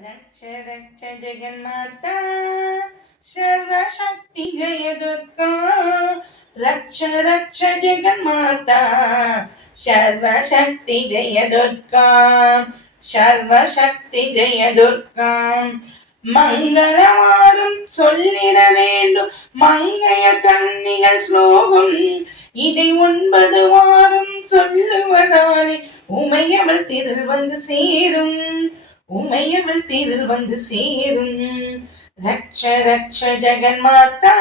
रक्ष रक्ष जगन्माता सर्वशक्ति जय दुर्गा रक्ष रक्ष जगन्माता सर्वशक्ति जय दुर्गा सर्वशक्ति जय दुर्गा மங்களவாரம் சொல்லிட வேண்டும் மங்கைய கண்ணிகள் ஸ்லோகம் இதை ஒன்பது வாரம் சொல்லுவதாலே உமையவள் திரள் வந்து சேரும் உமையவள் திரள் வந்து சேரும். ரக்ஷ ரக்ஷ ஜெகன்மாதா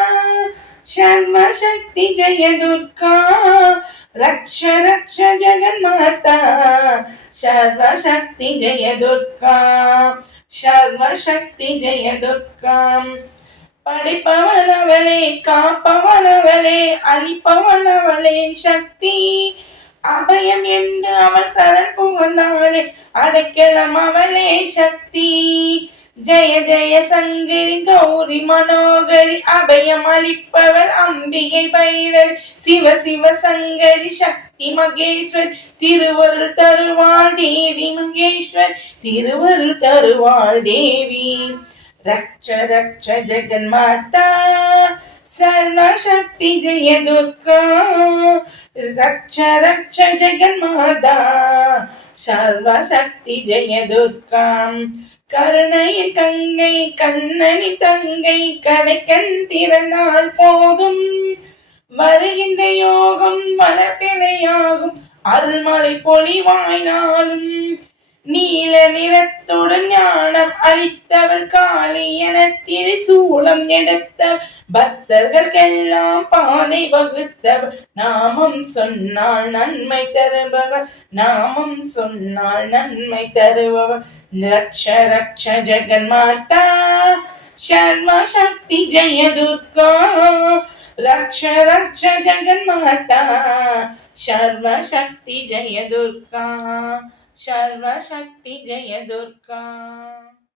சர்ம சக்தி ஜெய துர்கா ரக்ஷ ரக்ஷ ஜெகன்மாதா சர்வ சக்தி ஜெய துர்கா சர்வ சக்தி ஜெய துர்கா படைப்பவளவளே காப்பவளவளே அழிப்பவளவளே சக்தி. அவள் சரண் புகுந்தாளே அடைக்கலம் அவளே சக்தி. ஜெய ஜெய சங்கரி கௌரி மனோகரி அபயம் அளிப்பவள் அம்பிகை பைரவி. சிவ சிவ சங்கரி சக்தி மகேஸ்வர் திருவருள் தருவாள் தேவி மகேஸ்வர் திருவருள் தருவாள் தேவி. ரக்ஷ ரக்ஷ ஜெகன்மாதா சர்வசக்தி ஜெய துர்கா ரக்ஷ ரக்ஷ ஜெகன்மாதா சர்வசக்தி ஜெய துர்காம் கருணையின் கங்கை கண்ணனி தங்கை கடைக்கண் திறந்தால் போதும். வருகின்ற யோகம் வளர்ப்பிலையாகும் அருள்மலை பொழிவாய்னாலும் நீல நிறத்துடன் ஞானம் அளித்தவள் காளி என திரிசூலம் எடுத்த பக்தர்களுக்கெல்லாம் பாதை வகுத்தவள். நாமம் சொன்னால் நன்மை தருபவள். நாமம் சொன்னால் நன்மை தருபவள். ரக்ஷ ரக்ஷ ஜெகன் மாதா சர்மா சக்தி ஜெயதுர்கா ரக்ஷ ரக்ஷ ஜெகன் மாதா சர்வ சக்தி ஜெயதுர்கா सर्वशक्ति जयदुर्गा